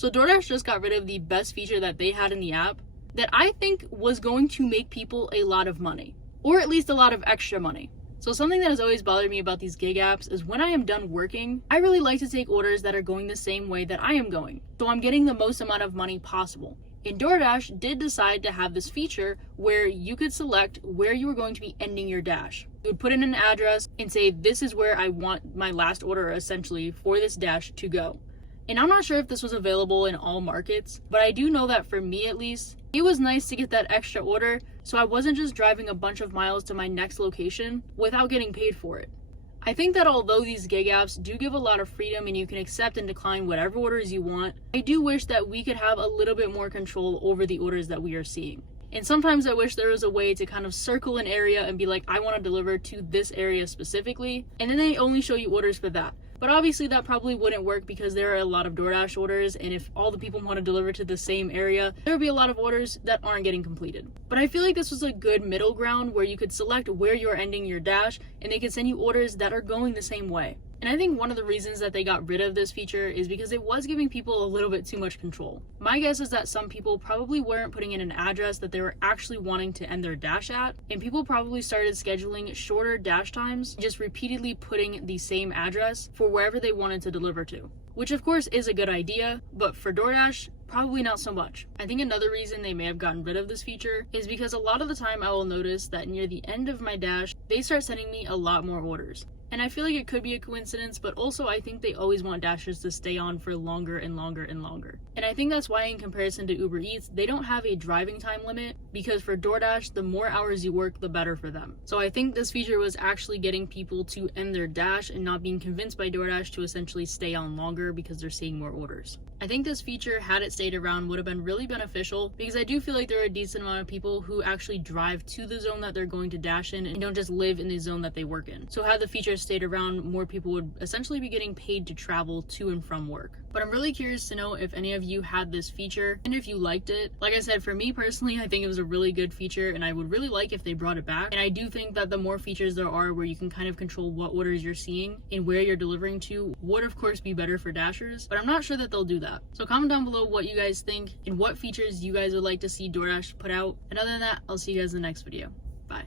So DoorDash just got rid of the best feature that they had in the app that I think was going to make people a lot of money, or at least a lot of extra money. So something that has always bothered me about these gig apps is when I am done working, I really like to take orders that are going the same way that I am going, so I'm getting the most amount of money possible. And DoorDash did decide to have this feature where you could select where you were going to be ending your dash. You would put in an address and say, this is where I want my last order essentially for this dash to go. And I'm not sure if this was available in all markets, but I do know that for me at least, it was nice to get that extra order so I wasn't just driving a bunch of miles to my next location without getting paid for it. I think that although these gig apps do give a lot of freedom and you can accept and decline whatever orders you want, I do wish that we could have a little bit more control over the orders that we are seeing. And sometimes I wish there was a way to kind of circle an area and be like, I want to deliver to this area specifically, and then they only show you orders for that. But obviously that probably wouldn't work because there are a lot of DoorDash orders, and if all the people want to deliver to the same area, there would be a lot of orders that aren't getting completed. But I feel like this was a good middle ground where you could select where you're ending your dash and they could send you orders that are going the same way. And I think one of the reasons that they got rid of this feature is because it was giving people a little bit too much control. My guess is that some people probably weren't putting in an address that they were actually wanting to end their dash at, and people probably started scheduling shorter dash times, just repeatedly putting the same address for wherever they wanted to deliver to. Which of course is a good idea, but for DoorDash, probably not so much. I think another reason they may have gotten rid of this feature is because a lot of the time I will notice that near the end of my dash, they start sending me a lot more orders. And I feel like it could be a coincidence, but also I think they always want dashers to stay on for longer and longer and longer. And I think that's why in comparison to Uber Eats, they don't have a driving time limit, because for DoorDash, the more hours you work, the better for them. So I think this feature was actually getting people to end their dash and not being convinced by DoorDash to essentially stay on longer because they're seeing more orders. I think this feature, had it stayed around, would have been really beneficial because I do feel like there are a decent amount of people who actually drive to the zone that they're going to dash in and don't just live in the zone that they work in. So had the feature stayed around, more people would essentially be getting paid to travel to and from work. But I'm really curious to know if any of you had this feature and if you liked it. Like I said, for me personally, I think it was a really good feature and I would really like if they brought it back. And I do think that the more features there are where you can kind of control what orders you're seeing and where you're delivering to would of course be better for dashers, but I'm not sure that they'll do that. So comment down below what you guys think and what features you guys would like to see DoorDash put out. And other than that, I'll see you guys in the next video. Bye.